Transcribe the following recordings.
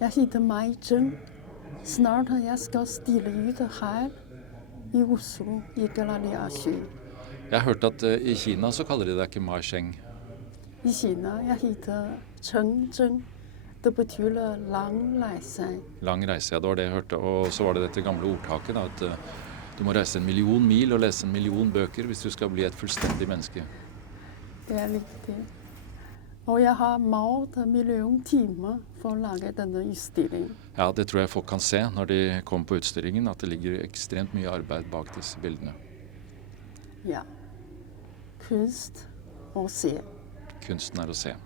Jeg heter Mai Zheng. Snart jeg skal stille ut her i Oslo, i Galleria Sur. Jeg har hørt at i Kina så kaller de deg ikke Ma Sheng. I Kina jeg heter Cheng Zheng. Det betyr lang reise. Lang reise, ja, det var det jeg hørte. Og så var det dette gamle ordtaket da, at du må reise 1 million mil og lese 1 million bøker hvis du skal bli et fullstendig menneske. Det er riktig. Og jeg har malt 1 million timer for å lage denne utstillingen. Ja, det tror jeg folk kan se når de kommer på utstillingen, at det ligger ekstremt mye arbeid bak disse bildene. Ja. Kunst å se. Kunsten er å se.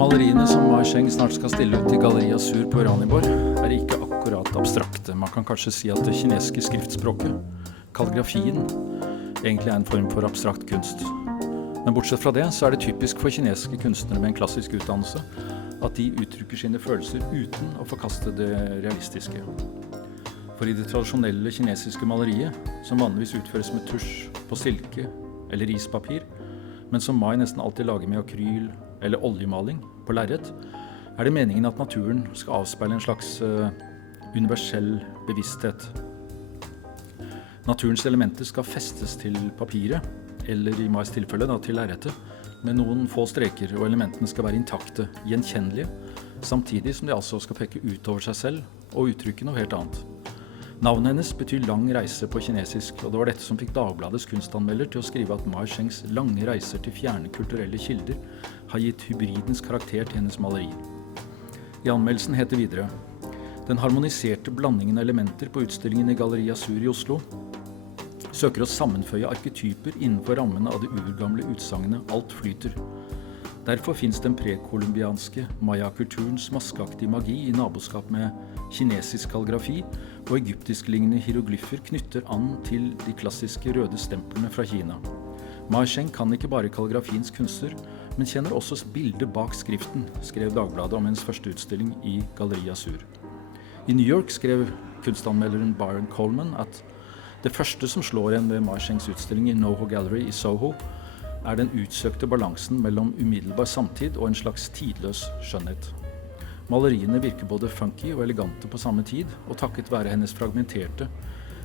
Maleriene som Ma Sheng snart skal stille ut i Galleria Sur på Uraniborg, er ikke akkurat abstrakte. Man kan kanskje si at det kinesiske skriftspråket, kalligrafien, egentlig er en form for abstrakt kunst. Men bortsett fra det, så er det typisk for kinesiske kunstnere med en klassisk utdannelse at de uttrykker sine følelser uten å forkaste det realistiske. For i det tradisjonelle kinesiske maleriet, som vanligvis utføres med tusj på silke eller rispapir, men som Mai nesten alltid lager med akryl eller oljemaling på lerret, er det meningen at naturen skal avspeile en slags universell bevissthet. Naturens elementer skal festes til papiret, eller i Mais tilfelle da, til lerretet, med noen få streker, og elementene skal være intakte, gjenkjennelige, samtidig som de altså skal peke utover seg selv og uttrykke noe helt annet. Navnet hennes betyr lang reise på kinesisk, og det var dette som fikk Dagbladets kunstanmelder til å skrive at Ma Shengs lange reiser til fjerne kulturelle kilder har gitt hybridens karakter til hennes malerier. I anmeldelsen heter videre: den harmoniserte blandingen av elementer på utstillingen i Galleria Sur i Oslo søker å sammenføye arketyper innenfor rammene av det urgamle utsagnet «alt flyter». Derfor finnes den prekolumbianske maya-kulturens maskeaktige magi i naboskap med kinesisk kalligrafi, og egyptisk-lignende hieroglyffer knytter an til de klassiske røde stemplene fra Kina. Ma Sheng kan ikke bare kalligrafiens kunster, men kjenner også bildet bak skriften, skrev Dagbladet om hennes første utstilling i Galleria Sur. I New York skrev kunstanmelderen Byron Coleman at det første som slår en ved Ma Shengs utstilling i NoHo Gallery i Soho, er den utsøkte balansen mellom umiddelbar samtid og en slags tidløs skjønnhet. Maleriene virker både funky og elegante på samme tid, og takket være hennes fragmenterte,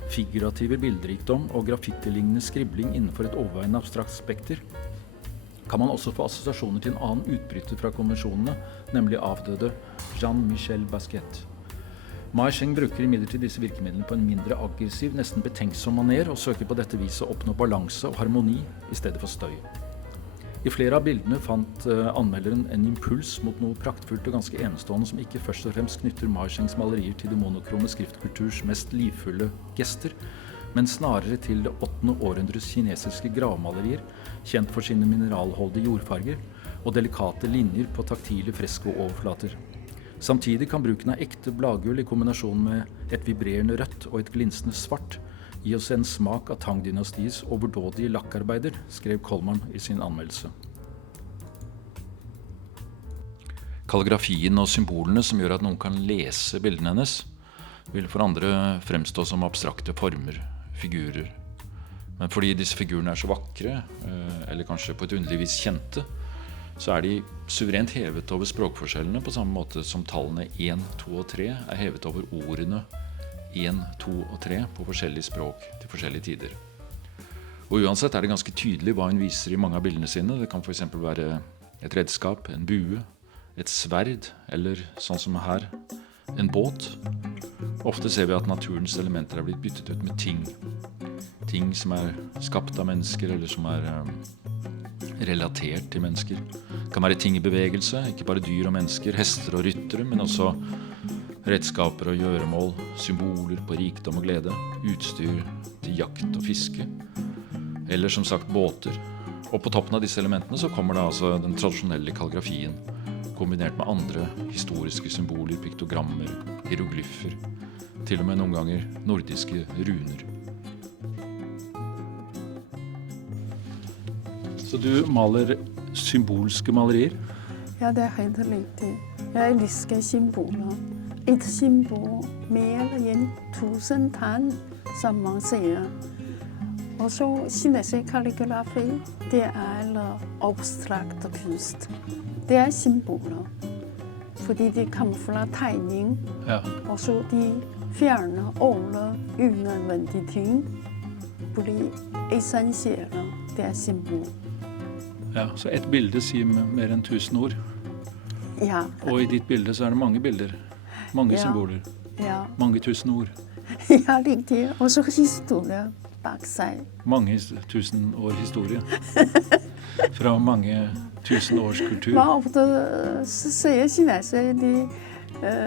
figurative bilderikdom og graffiti-lignende skribling innenfor et overveiende abstrakt spekter, kan man også få assosiasjoner til en annen utbryter fra konvensjonene, nemlig avdøde Jean-Michel Basquiat. Ma Sheng bruker imidlertid disse virkemidlene på en mindre aggressiv, nesten betenksom maner, og søker på dette viset å oppnå balanse og harmoni i stedet for støy. I flere av bildene fant anmelderen en impuls mot noe praktfullt og ganske enestående som ikke først og fremst knytter Ma Shengs malerier til det monokrome skriftkulturs mest livfulle gester, men snarere til det 8. århundres kinesiske gravmalerier, kjent for sine mineralholdige jordfarger og delikate linjer på taktile fresko-overflater. Samtidig kan bruken av ekte bladgull i kombinasjon med et vibrerende rødt og et glinsende svart gi oss en smak av Tang-dynastiets overdådige lakkarbeider, skrev Coleman i sin anmeldelse. Kalligrafien og symbolene som gjør at noen kan lese bildene hennes, vil for andre fremstå som abstrakte former, figurer. Men fordi disse figurene er så vakre, eller kanskje på et underlig vis kjente, så er de suverent hevet over språkforskjellene på samme måte som tallene 1, 2 og 3 er hevet over ordene 1, 2 og 3 på forskjellige språk til forskjellige tider. Og uansett er det ganske tydelig hva hun viser i mange av bildene sine. Det kan for eksempel være et redskap, en bue, et sverd, eller sånn som her, en båt. Ofte ser vi at naturens elementer er blitt byttet ut med ting. Ting som er skapt av mennesker, eller som er relatert til mennesker. Det kan være ting i bevegelse, ikke bare dyr og mennesker, hester og ryttere, men også redskaper og gjøremål, symboler på rikdom og glede, utstyr til jakt og fiske, eller som sagt båter. Og på toppen av disse elementene så kommer da altså den tradisjonelle kalligrafien, kombinert med andre historiske symboler, piktogrammer, hieroglyffer, til og med noen ganger nordiske runer. Så du maler symbolske malerier? Ja, det er helt riktig. Jeg elsker symboler. Et symbol mer enn 1000 tegn, som man sier. Og så kinesisk kalligrafi, det abstrakt kunst. Det symboler. Fordi de kommer fra tegning, Ja. og så de fjerner alle unødvendige ting. Blir essensielle, det symbol. Ja, så ett bilde sier mer enn 1000 ord. Ja, Og i ditt bilde så det mange bilder. Mange Ja. symboler. ja, Mange tusen ord. ja, riktig. Og så historie bak seg. Mange tusen år historie. Fra mange tusen års kultur. Men ofte så sier kinesere de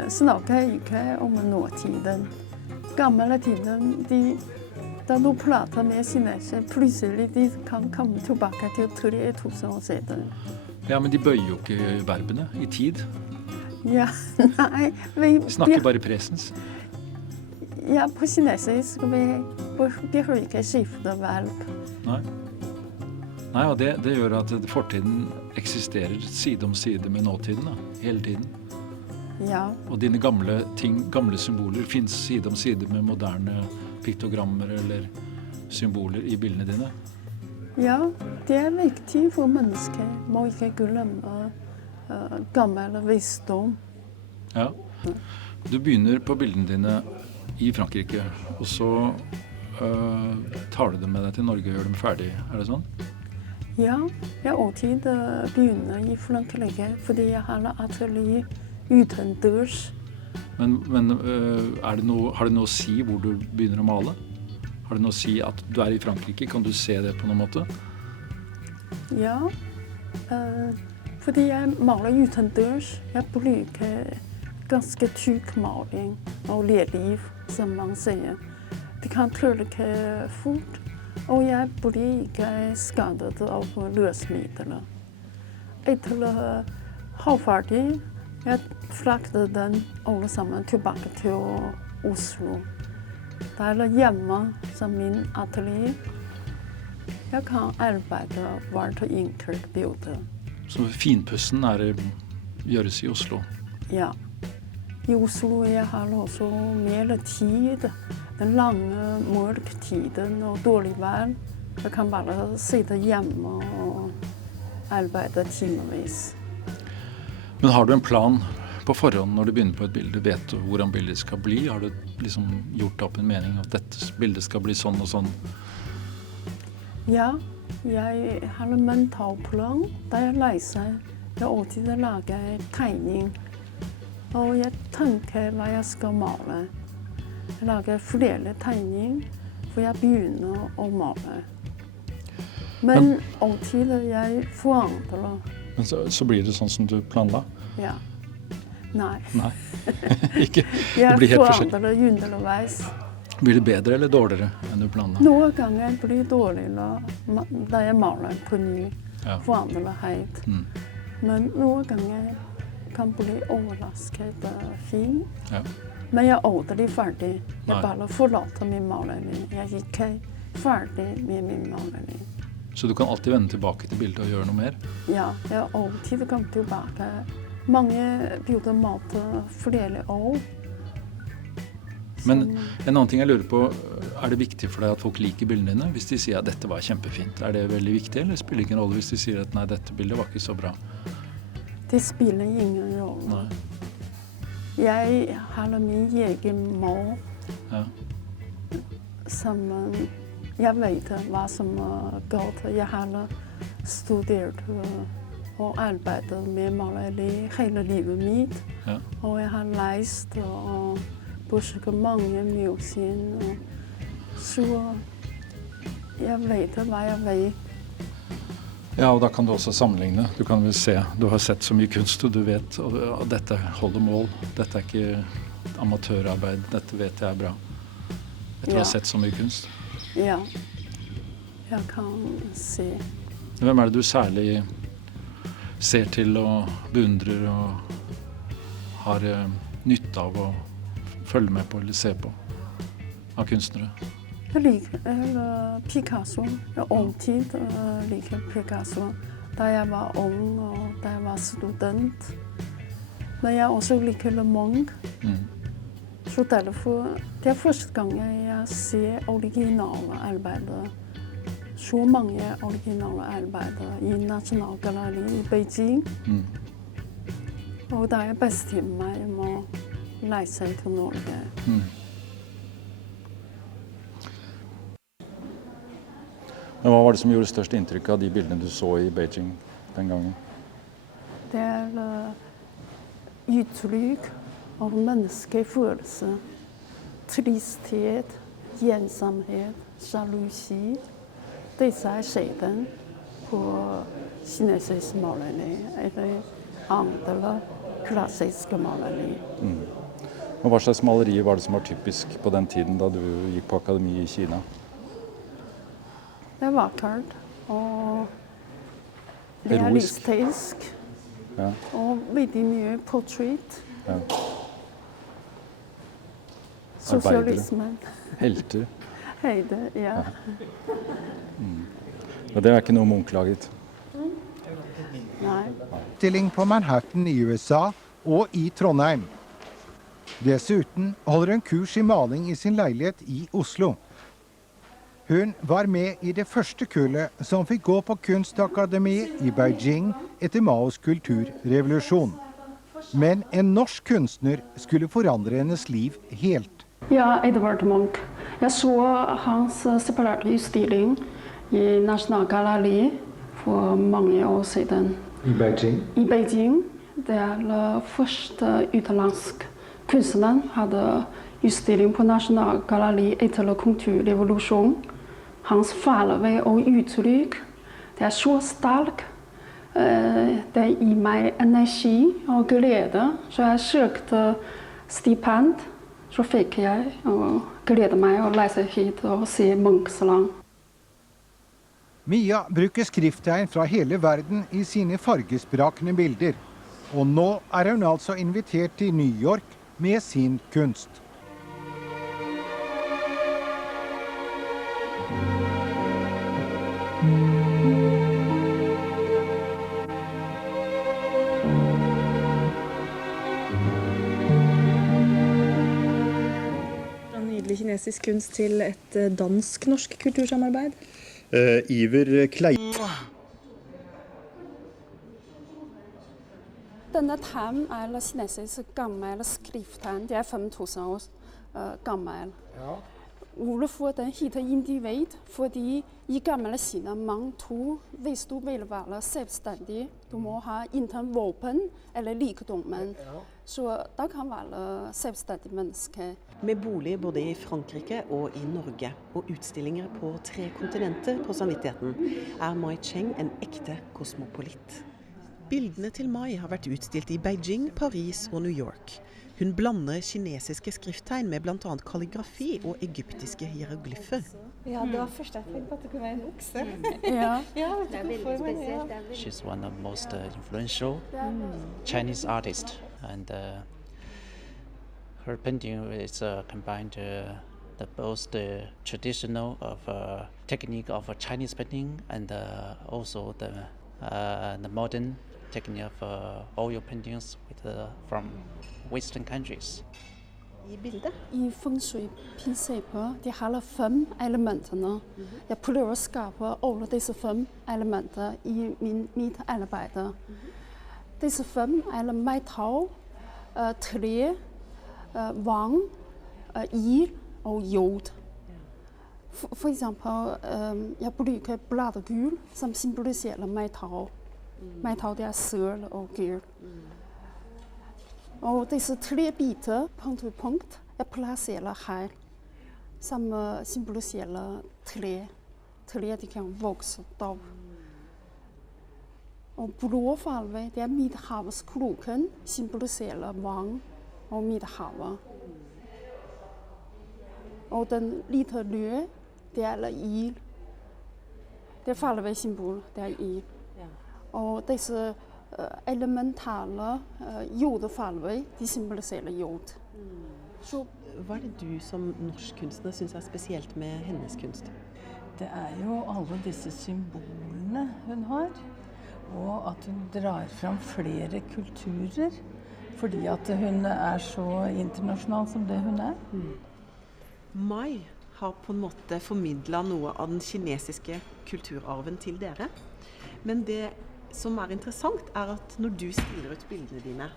snakker ikke om nåtiden. Gamle tiden, da du prater med kinesere, plutselig de kan komme tilbake til 3000 år siden. Ja, men de bøyer jo ikke verbene i tid. Ja, nei, De snakker bare i presens. Ja, på kinesisk vi har ikke skiftet verb. Nei. Nei, og det gjør at fortiden eksisterer side om side med nåtiden, da, hele tiden. Ja, Og dine gamle ting, gamle symboler, finnes side om side med moderne piktogrammer eller symboler i bildene dine. ja, det viktig for mennesker. Må ikke glemme gammel visdom. Ja. Du begynner på bildene dine i Frankrike, og så tar du dem med deg til Norge og gjør dem ferdig. Det sånn? Ja, jeg alltid begynner i Frankrike, fordi jeg har atelier utendørs. Men har det noe å si hvor du begynner å male? Har det noe å si at du i Frankrike? Kan du se det på noen måte? Ja, fordi jeg maler utendørs. Jeg bruker ganske tykk maling og relief, som man sier. Det kan tørke fort, og jeg blir ikke skadet av løsmidler. Etter halvferdig, jeg fraktet den alle sammen tilbake til Oslo. Der hjemme som min atelier. Jeg kan arbeide hvert enkelt bilde. Så finpussen gjøres i Oslo? Ja. I Oslo jeg har også mer tid. Den lange mørktiden og dårlig vær. Jeg kan bare sitte hjemme og arbeide timevis. Men har du en plan på forhånd når du begynner på et bilde? Vet du hvordan bildet skal bli? Har du liksom gjort opp en mening at dette bildet skal bli sånn og sånn? Ja, jeg har en mental plan. Da jeg leser, jeg alltid lager tegning. Og jeg tenker hva jeg skal male. Jeg lager flere tegninger, for jeg begynner å male. Men alltid jeg forandrer. Men så blir det sånn som du planla? Ja. Nei. Nei, ikke. Det Jeg blir helt forskjellig. forandrer underveis. Blir det bedre eller dårligere enn du planla? Noen ganger blir det dårligere da jeg maler på ny. Ja. Forandrer helt. Mm. Men noen ganger kan bli overrasket fin. Ja. Men jeg er aldri ferdig. Nei. Jeg bare forlater min maleri. Jeg er ikke ferdig med min maleri. Så du kan alltid vende tilbake til bildet og gjøre noe mer? Ja, jeg har alltid kommet tilbake. Mange bilder malte flere år. Men en annen ting jeg lurer på, det viktig for deg at folk liker bildene dine? Hvis de sier at dette var kjempefint, det veldig viktig, eller spiller det ikke en rolle hvis de sier at nei, dette bildet var ikke så bra? Det spiller ingen rolle. Nei. Jeg har min egen mål, Ja. som jeg vet hva som er godt. Jeg har studert og arbeidet med maleri hele livet mitt. Ja. Og jeg har lest og besøkt mange museer. Så jeg vet hva jeg vet. Ja, og da kan du også sammenligne. Du kan vel se, du har sett så mye kunst, og du vet at dette holder mål. Dette ikke amatørarbeid, dette vet jeg bra. Etter å ha sett så mye kunst. Ja, jeg kan se. Hvem det du særlig ser til og beundrer og har nytte av å følge med på eller se på av kunstnere? Jeg liker Picasso. Jeg alltid liker Picasso. Da jeg var ung og da jeg var student. Men jeg også liker Le Monde. Mm. Så derfor, det første gang jeg ser originale arbeider. så mange originale arbeider i Nasjonalgalleriet i Beijing. Og det bestemte meg om å reise til Norge. Men hva var det som gjorde størst inntrykk av de bildene du så i Beijing den gangen? Det uttrykk av menneskelig følelse, tristhet, ensomhet, sjalusi. Disse skjedde på kinesisk maleri eller andre klassiske maleri. Og hva slags malerier var det som var typisk på den tiden da du gikk på akademi i Kina? Det var vakkert og Heroisk. realistisk. Ja. Og veldig mye portrett. Ja. Sosialismen. Helter. Heide, ja. Og det er ikke noe Munch laget. Nei. Utstilling på Manhattan i USA og i Trondheim. Dessuten holder hun kurs i maling i sin leilighet i Oslo. Hun var med i det første kullet som fikk gå på kunstakademiet i Beijing etter Maos kulturrevolusjon. Men en norsk kunstner skulle forandre hennes liv helt. Ja, Edvard Munch. Jeg så hans separate utstilling i Nasjonalgalleriet for mange år siden. I Beijing? I Beijing. Det første utenlandsk kunstneren hadde utstilling på Nasjonalgalleriet etter kulturrevolusjonen. Hans farve og uttrykk, det er så sterkt. Det gir meg energi og glede. Så jeg søkte stipend. Så fikk jeg og glede meg å reise hit og se Munchs land. Mia bruker skrifttegn fra hele verden i sine fargesprakende bilder. Og nå er hun altså invitert til New York med sin kunst. Fra nydelig kinesisk kunst til et dansk-norsk kultursamarbeid. Iver Klei. Denne tegn er kinesisk gammel skrifttegn. Det er 5000 år gammel. Hvorfor den heter individ? Fordi i gamle Kina man tror hvis du vil være selvstendig, du må ha enten våpen eller rikdommen. Så da kan være selvstendig menneske. Med bolig både i Frankrike og i Norge, og utstillinger på 3 kontinenter på samvittigheten, er Mai Cheng en ekte kosmopolit. Bildene til Mai har vært utstilt i Beijing, Paris og New York. Hun blander kinesiske skrifttegn med blant annet kalligrafi og egyptiske hieroglyfer. Ja, det var først jeg tenkte at det kunne være en okse. Ja. Ja, vet du hvorfor, men ja. She's one of the most influential Chinese artists, and her painting is combined both the traditional of technique of Chinese painting and also the modern technique of oil paintings from Western countries. I bildet? I feng shui-prinsippet, de har 5 elementene. Jeg prøver å skape alle disse 5 elementer i mitt arbeid. Disse 5 er metall, tre, vann, ild og jod. For eksempel, jeg bruker bladgul som symboliserer metall. Metall det er sølv og gul. Og disse 3 biter, punkt til punkt, jeg plasserer her, som symboliserer tre. Tre de kan vokse opp. Og blå farve, det er midthavskroken, symboliserer vann og midthavet. Og den litt røde, det er ild. Det er farvesymbol, det er ild. Og disse elementale jodefarver, de symboliserer jod. Så hva er det du som norsk kunstner synes er spesielt med hennes kunst? Det er jo alle disse symbolene hun har, og at hun drar fram flere kulturer, fordi at hun er så internasjonal som det hun er. Mai har på en måte formidlet noe av den kinesiske kulturarven til dere. Men det som er interessant er at når du stiller ut bildene dine,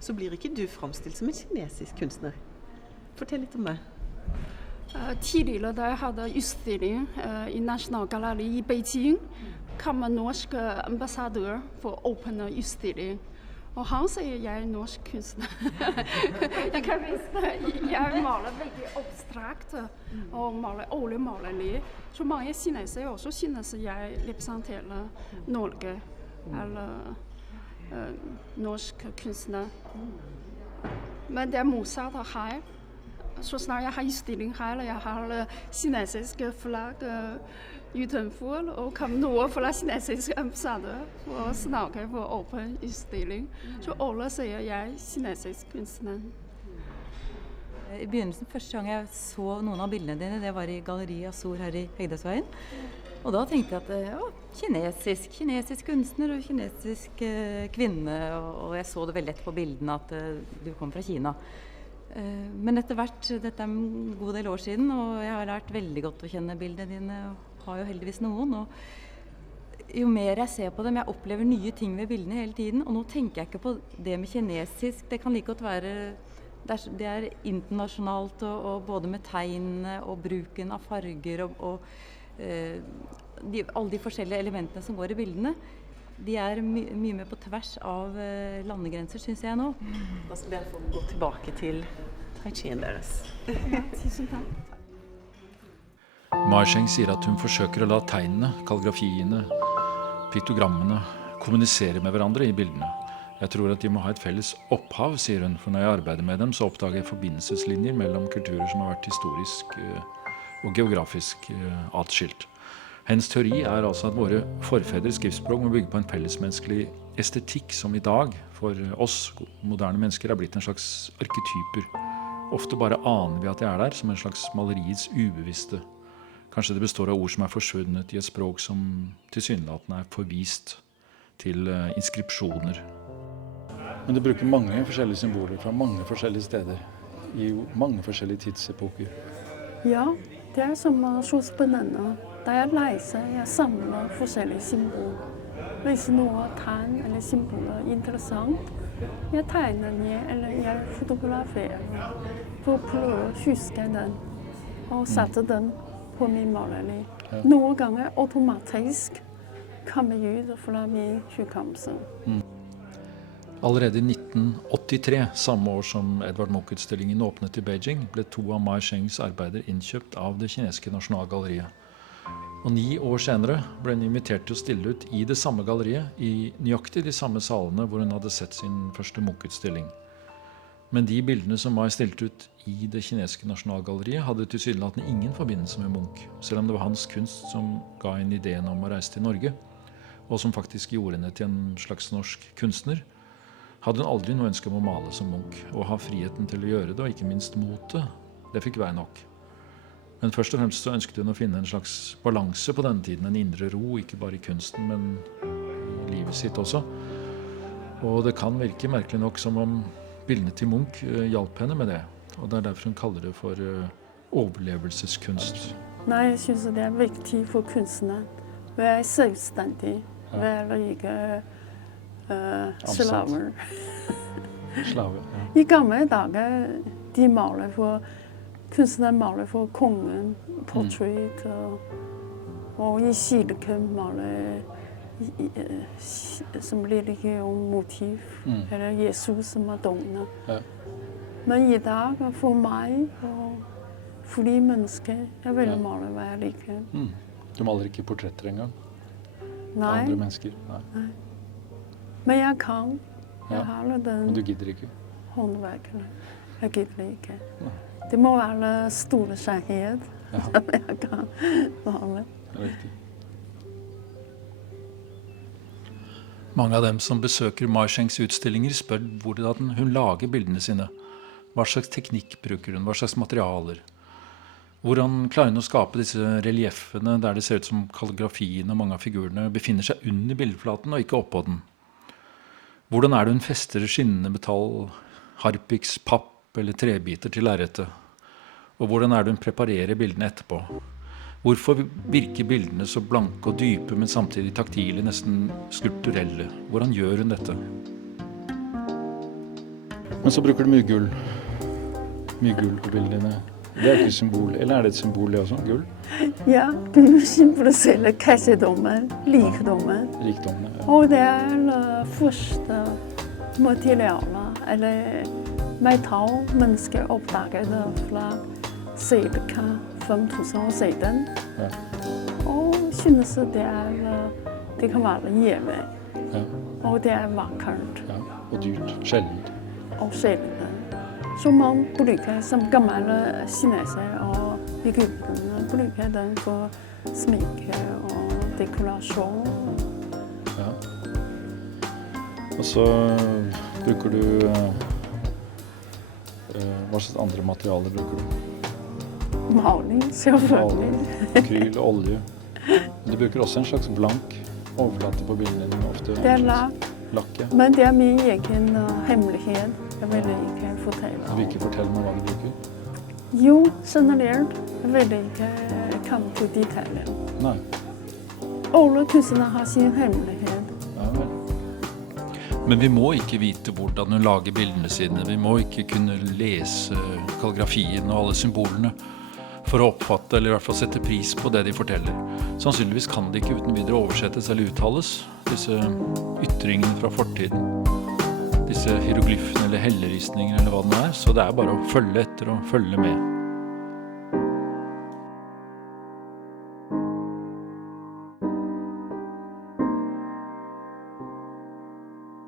så blir ikke du fremstilt som en kinesisk kunstner. Fortell litt om det. Tidligere da jeg hadde utstilling i Nasjonalgalleriet i Beijing, kom en norsk ambassadør for å åpne utstilling. Og han sier jeg er norsk kunstner. Jeg kan vise, jeg maler veldig abstrakt og maler oljemaleri. Så mange kinesere også synes jeg representerer Norge eller norsk kunstner. Men det er motsatt her. Så snart jeg har utstilling her, jeg har kinesiske flagg utenfor, og kom noe fra kinesiske ambassadør for å snakke på åpen utstilling. Så alle sier jeg kinesisk kunstner. I begynnelsen, første gang jeg så noen av bildene dine, det var i Galleri Azur her i Hegdehaugsveien. Og da tenkte jeg at kinesisk kunstner og kinesisk kvinne, og jeg så det veldig lett på bildene at du kom fra Kina. Men etter hvert, dette er en god del år siden, og jeg har lært veldig godt å kjenne bildene dine, og har jo heldigvis noen. Og jo mer jeg ser på dem, jeg opplever nye ting ved bildene hele tiden, og nå tenker jeg ikke på det med kinesisk. Det kan like godt være, det er internasjonalt, og både med tegnene og bruken av farger, og alle de forskjellige elementene som går i bildene. De er mye mer på tvers av landegrenser, synes jeg nå. Da skal dere få gå tilbake til tai chien deres. Tusen takk. Ma Yisheng sier at hun forsøker å la tegnene, kalligrafiene, piktogrammene kommunisere med hverandre i bildene. Jeg tror at de må ha et felles opphav, sier hun, for når jeg arbeider med dem, så oppdager jeg forbindelseslinjer mellom kulturer som har vært historisk og geografisk atskilt. Hennes teori er altså at våre forfedres skriftspråk må bygge på en fellesmenneskelig estetikk som i dag, for oss moderne mennesker, er blitt en slags arketyper. Ofte bare aner vi at de er der, som en slags maleriets ubevisste. Kanskje det består av ord som er forsvunnet i et språk som tilsynelatende er forvist til inskripsjoner. Men det bruker mange forskjellige symboler fra mange forskjellige steder, i mange forskjellige tidsepoker. Ja, det er som så spennende. Da jeg leser, jeg samler forskjellige symboler. Hvis noe tegn eller symboler er interessant, jeg tegner ned eller jeg fotograferer for å prøve å huske den og sette den på min maleri. Noen ganger automatisk kommer ut fra min hukommelse. Allerede i 1983, samme år som Edvard Munch-utstillingen åpnet i Beijing, ble 2 av Ma Yishengs arbeider innkjøpt av det kinesiske nasjonalgalleriet. Og 9 år senere ble hun invitert til å stille ut i det samme galleriet, i nøyaktig de samme salene hvor hun hadde sett sin første Munch-utstilling. Men de bildene som var stilt ut i det kinesiske nasjonalgalleriet, hadde tilsynelatende ingen forbindelse med Munch, selv om det var hans kunst som ga henne ideen om å reise til Norge, og som faktisk gjorde henne til en slags norsk kunstner. Hadde hun aldri noe ønske om å male som Munch, og ha friheten til å gjøre det, og ikke minst motet. Det fikk være nok. Men først og fremst så ønsket hun å finne en slags balanse på denne tiden, en indre ro, ikke bare i kunsten, men i livet sitt også. Og det kan virke merkelig nok som om bildene til Munch hjalp henne med det, og det er derfor hun kaller det for overlevelseskunst. Nei, jeg synes det er viktig for kunstneren. Være selvstendig, være ikke slaver. Slave, ja. I gamle dager, de maler for kunstnere maler for kongen, portrætt, og i kirken maler som religionsmotiv, eller Jesus som Madonna. Ja. Men i dag, for meg og for de mennesker, jeg vil male hver like. Du maler ikke portretter engang? Nei. Andre mennesker? Nei. Men jeg kan. Jeg har den. Men du gidder ikke? Håndverkene. Jeg gidder ikke. Det må være store skjærhet som jeg kan male. Riktig. Mange av dem som besøker Ma Yishengs utstillinger spør hvordan hun lager bildene sine. Hva slags teknikk bruker hun? Hva slags materialer? Hvordan klarer hun å skape disse relieffene der det ser ut som kalligrafien og mange av figurene befinner seg under bildflaten og ikke oppå den? Hvordan er det hun fester skinnende metall, harpiks, papp eller trebiter til lerretet? Og hvordan er det hun preparerer bildene etterpå? Hvorfor virker bildene så blanke og dype, men samtidig taktile, nesten skulpturelle? Hvordan gjør hun dette? Men så bruker du mye gull. Mye gull på bildene dine. Det er ikke symbol, eller er det et symbol det også? Gull? Ja, det symboliserer kristendommen, rikdommen. Rikdommene, ja. Og det det første materialet, eller metall, mennesker oppdaget fra ca. 5000 år siden. Ja. Og synes det kan være gjeve. Ja. Og det vakkert Ja. Og dyrt. Sjeldent. og sjeldent. Så man bruker som gamle kineser og egypterne bruker den for smykke og dekorasjon. Ja. Og så bruker du hva slags andre materialer bruker du? Maling, selvfølgelig. Akryl og olje. Men du bruker også en slags blank overflate på bildene dine ofte. Det lakk, Lakk, ja. men det min egen hemmelighet. Jeg vil ikke fortelle Du vil ikke fortelle meg hva du bruker? Jo, generelt. Jeg vil ikke komme til detaljer. Nei. Alle kunstnere har sin hemmelighet. Ja vel. Men vi må ikke vite hvordan hun lager bildene sine. Vi må ikke kunne lese kalligrafien og alle symbolene for å oppfatte, eller i hvert fall sette pris på det de forteller. Sannsynligvis kan det ikke uten videre oversettes eller uttales, disse ytringene fra fortiden. Disse hieroglyfene eller helleristningene eller hva det er. Så det er bare å følge etter og følge med.